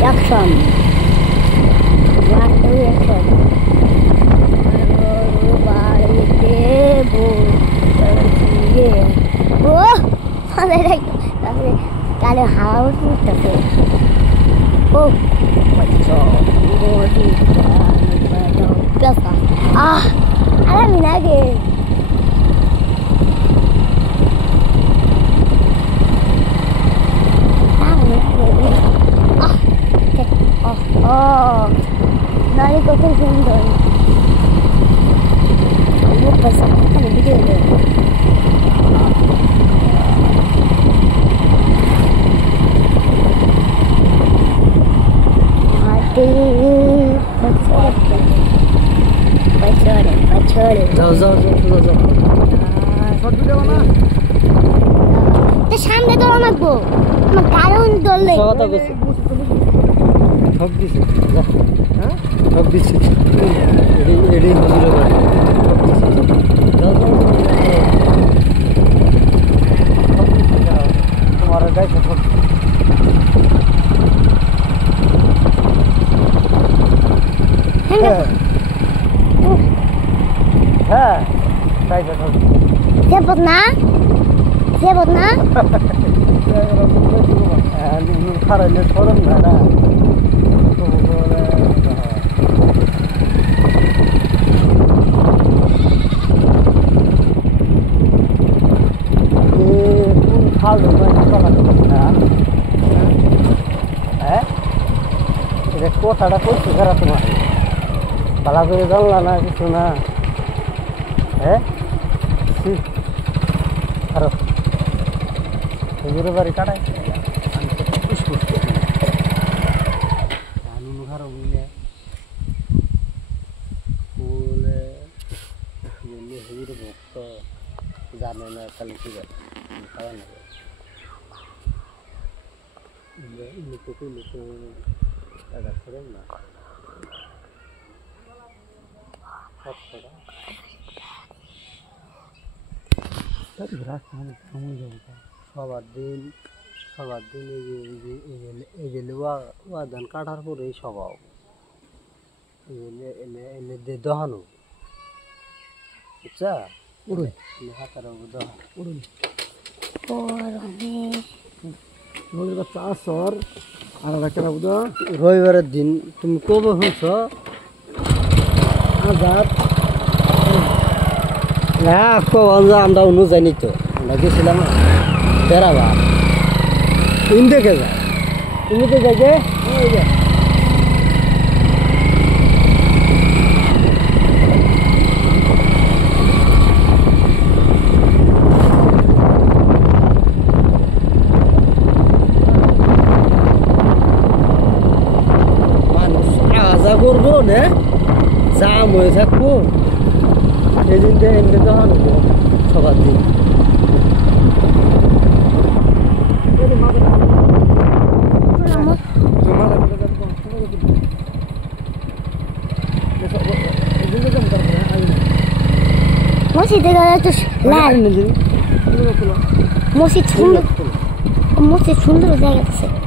Action. One, two, action. Kalau haus mesti. Oh, macam biasa. Ada minage. Nari kok sunder. Ini pasal kan video ni. Bachore. Jao. Short video bana. तो सामने तो मत बो मैं कारों डोल ले কথা বলছি সব দিছি হ্যাঁ সব দিছি এডি হুজুরে করে তোমার গায় সব হ্যাঁ তাই তো sebut na খারাইলে সরম না না খাল হ্যাঁ এটা কথাটা করছে খারাপ তোমার ভালো করে জানলা না কিছু না হ্যাঁ খারাপ হুজুরের বাড়ি কাটায় ধানুন খারাপ বুঝলে ফুলে হুজুর ভক্ত জানে না খালি কি খাওয়া না টাকা করে না সবার দিন এই যে ওয়া ধান কাটার পরে স্বভাব এনে দহানো বুঝছা উড়ে হাতার দহা উড়ুন চাষর আর একটা বুঝো রবিবারের দিন তুমি কবে হচ্ছ হ্যাঁ আমরা অন্য জানি তো আমরা গেছিলাম বেড়াবার তুমি দেখে যা তুমি তো দেখে মানুষ আজা করবো না জাম হয়ে থাকবো এই দিনটা এমনি তো আনবো সবার দিন Masih ada tu lain. Masih sundur saya kata.